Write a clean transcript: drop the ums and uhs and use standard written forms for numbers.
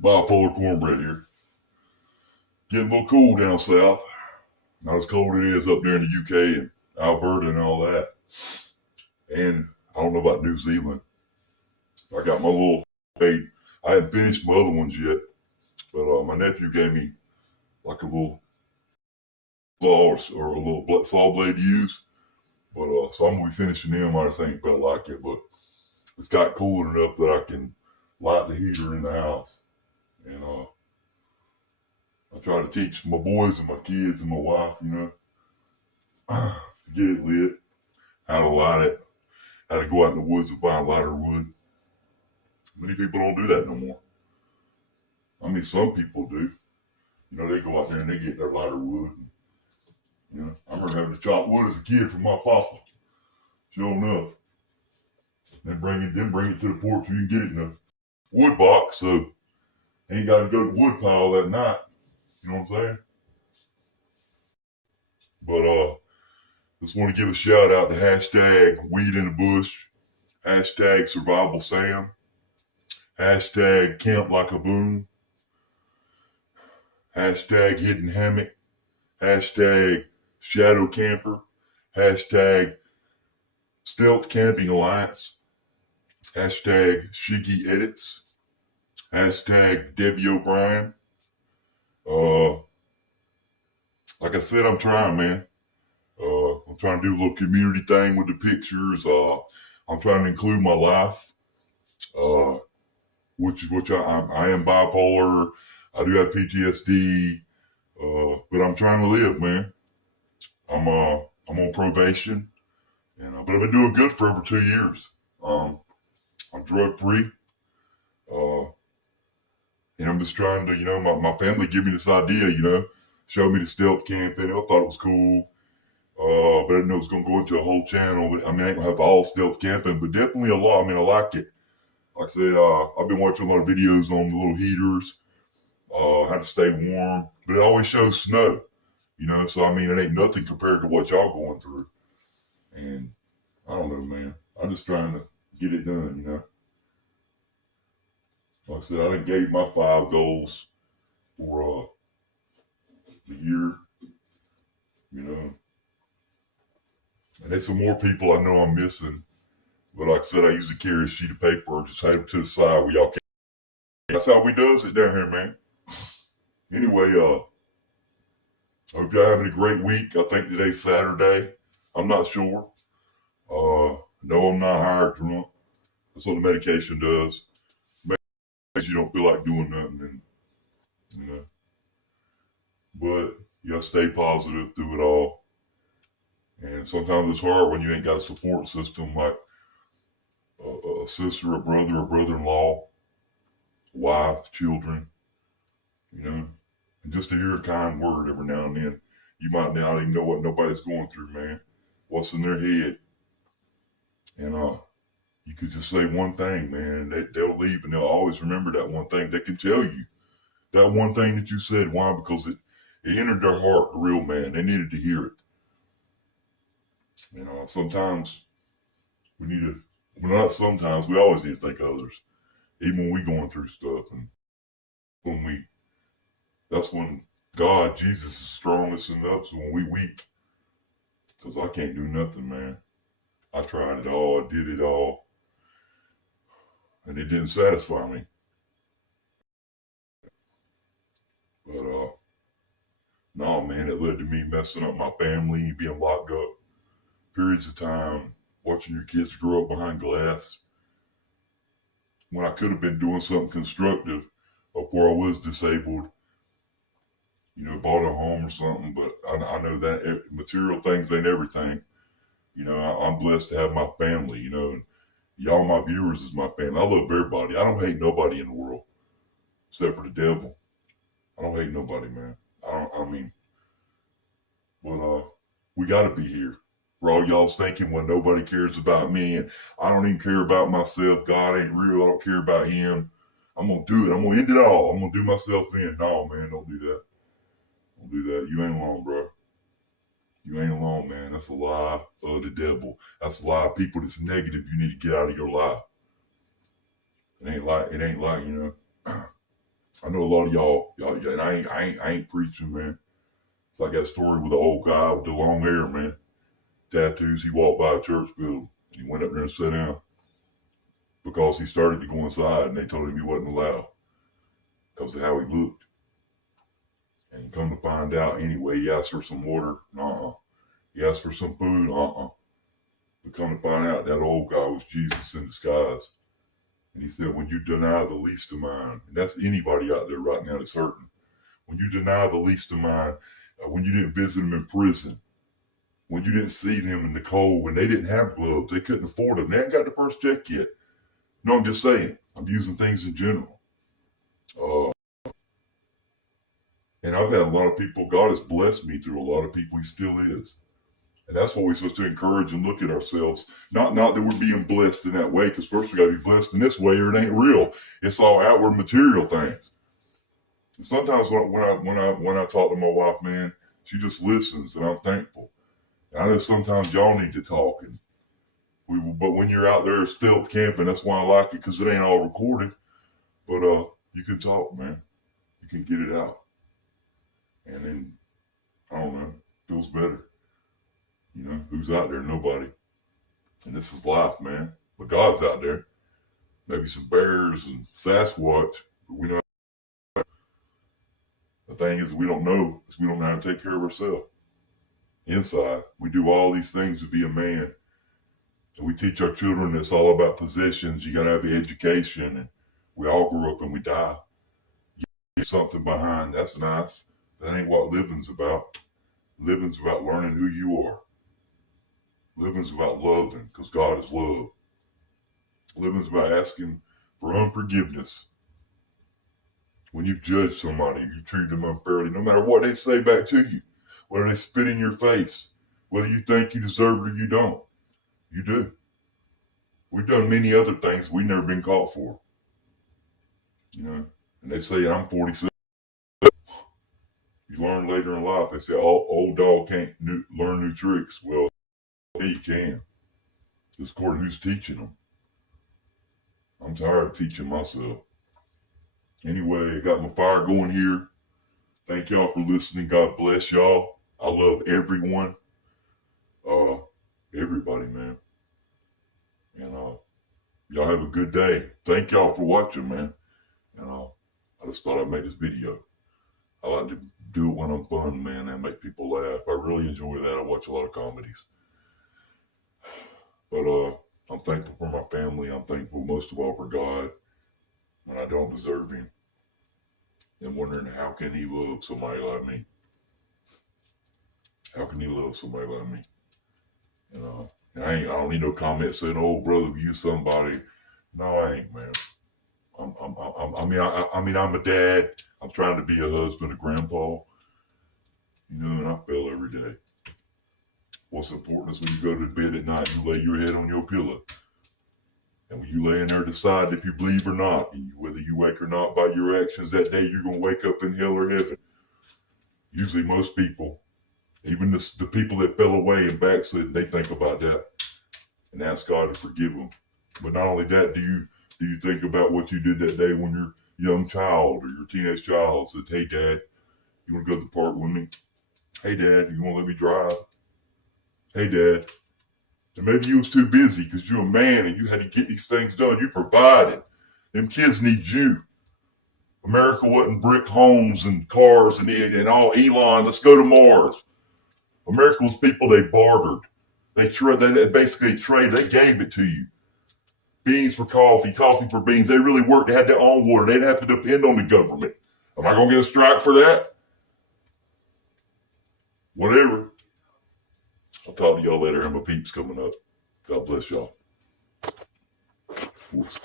Bipolar cornbread here. Getting a little cool down south. Not as cold as it is up there in the UK and Alberta and all that. And I don't know about New Zealand. I got my little bait. I haven't finished my other ones yet, but my nephew gave me like a little saw or a little saw blade to use. But so I'm gonna be finishing them. I just ain't felt like it, but it's got cool enough that I can light the heater in the house. And I try to teach my boys and my kids and my wife, to get it lit, how to light it, how to go out in the woods and find lighter wood. Many people don't do that no more. I mean, some people do. They go out there and they get their lighter wood. I remember having to chop wood as a kid from my papa. Sure enough. Then bring it to the porch so you can get it in a wood box, so you ain't got to go to the wood pile that night. You know what I'm saying? But just want to give a shout out to hashtag weed in the bush, hashtag survival Sam, hashtag camp like a boom, hashtag hidden hammock, hashtag shadow camper, hashtag stealth camping alliance, hashtag Shiggy edits, hashtag Debbie O'Brien. Like I said, I'm trying, man. I'm trying to do a little community thing with the pictures. I'm trying to include my life, which I am bipolar. I do have PTSD, but I'm trying to live, man. I'm on probation, but I've been doing good for over 2 years. I'm drug free, and I'm just trying to, my family give me this idea, show me the stealth camping. I thought it was cool. But I didn't know it was going to go into a whole channel. I mean, I ain't going to have all stealth camping, but definitely a lot. I mean, I like it. Like I said, I've been watching a lot of videos on the little heaters, how to stay warm, but it always shows snow, so I mean, it ain't nothing compared to what y'all going through. And I don't know, man. I'm just trying to get it done. Like I said, I done gave my 5 goals for the year, and there's some more people I know I'm missing. But like I said, I usually carry a sheet of paper or just have it to the side where y'all can. That's how we does it down here, man. Anyway, I hope y'all having a great week. I think today's Saturday. I'm not sure. No, I'm not hired drunk. That's what the medication does. Makes you don't feel like doing nothing, and. But you gotta stay positive through it all. And sometimes it's hard when you ain't got a support system like a sister, a brother-in-law, wife, children, and just to hear a kind word every now and then. You might not even know what nobody's going through, man. What's in their head. And you could just say one thing, man, and they'll leave and they'll always remember that one thing. They can tell you that one thing that you said. Why? Because it entered their heart, the real man. They needed to hear it. Sometimes we need to, well, not sometimes, we always need to think of others. Even when we going through stuff. And that's when God, Jesus is strongest in us, when we weak. Because I can't do nothing, man. I tried it all, I did it all. And it didn't satisfy me. But no, man, it led to me messing up my family, being locked up periods of time, watching your kids grow up behind glass. When I could have been doing something constructive before I was disabled, bought a home or something. But I know that material things ain't everything. I'm blessed to have my family, and y'all, my viewers, is my family. I love everybody. I don't hate nobody in the world except for the devil. I don't hate nobody, man. But we got to be here. For all y'all's thinking when nobody cares about me and I don't even care about myself. God ain't real. I don't care about him. I'm going to do it. I'm going to end it all. I'm going to do myself in. No, man, don't do that. Don't do that. You ain't alone, bro. You ain't alone, man. That's a lie of the devil. That's a lie of people that's negative. You need to get out of your life. It ain't like, I know a lot of y'all, and I ain't preaching, man. It's like that story with the old guy with the long hair, man. Tattoos. He walked by a church building. He went up there and sat down because he started to go inside, and they told him he wasn't allowed because of how he looked. And come to find out, anyway, he asked for some water. He asked for some food. But come to find out, that old guy was Jesus in disguise. And he said, when you deny the least of mine, and that's anybody out there right now that's hurting. When you deny the least of mine, when you didn't visit them in prison, when you didn't see them in the cold, when they didn't have gloves, they couldn't afford them. They hadn't got the first check yet. No, I'm just saying. I'm using things in general. And I've had a lot of people, God has blessed me through a lot of people. He still is. And that's what we're supposed to encourage and look at ourselves. Not that we're being blessed in that way, because first we got to be blessed in this way or it ain't real. It's all outward material things. And sometimes when I talk to my wife, man, she just listens, and I'm thankful. And I know sometimes y'all need to talk, but when you're out there stealth camping, that's why I like it, because it ain't all recorded. But you can talk, man. You can get it out. And then, I don't know, feels better. You know, who's out there? Nobody. And this is life, man. But God's out there. Maybe some bears and Sasquatch, but we know. The thing is, we don't know, because we don't know how to take care of ourselves. Inside, we do all these things to be a man. And we teach our children it's all about possessions. You got to have the education. And we all grow up and we die. You get something behind, that's nice. That ain't what living's about. Living's about learning who you are. Living's about loving, because God is love. Living's about asking for unforgiveness. When you've judged somebody, you treat them unfairly, no matter what they say back to you, whether they spit in your face, whether you think you deserve it or you don't. You do. We've done many other things we've never been caught for. You know, and they say, I'm 47. You learn later in life. They say, old dog can't learn new tricks. Well, yeah, you can. It's according to who's teaching them. I'm tired of teaching myself. Anyway, I got my fire going here. Thank y'all for listening. God bless y'all. I love everyone. Everybody, man. And y'all have a good day. Thank y'all for watching, man. And I just thought I'd make this video. I like to do it when I'm fun, man, and make people laugh. I really enjoy that. I watch a lot of comedies. But I'm thankful for my family. I'm thankful most of all for God when I don't deserve him. And wondering how can he love somebody like me? How can he love somebody like me? And I don't need no comments saying, "Oh, brother, you somebody." No, I ain't, man. I mean, I'm a dad. I'm trying to be a husband, a grandpa. You know, and I fail every day. What's important is when you go to bed at night, you lay your head on your pillow. And when you lay in there, decide if you believe or not. And whether you wake or not by your actions that day, you're going to wake up in hell or heaven. Usually most people, even the people that fell away and backslid, they think about that and ask God to forgive them. But not only that, do you think about what you did that day when you're a young child or your teenage child said, "Hey, Dad, you want to go to the park with me? Hey, Dad, you want to let me drive? Hey, Dad." And maybe you was too busy because you're a man and you had to get these things done. You provided. Them kids need you. America wasn't brick homes and cars and all Elon, let's go to Mars. America was people they bartered. They basically traded. They gave it to you. Beans for coffee, coffee for beans. They really worked. They had their own water. They didn't have to depend on the government. Am I going to get a strike for that? Whatever. I'll talk to y'all later. I'm a peeps coming up. God bless y'all. Whoops.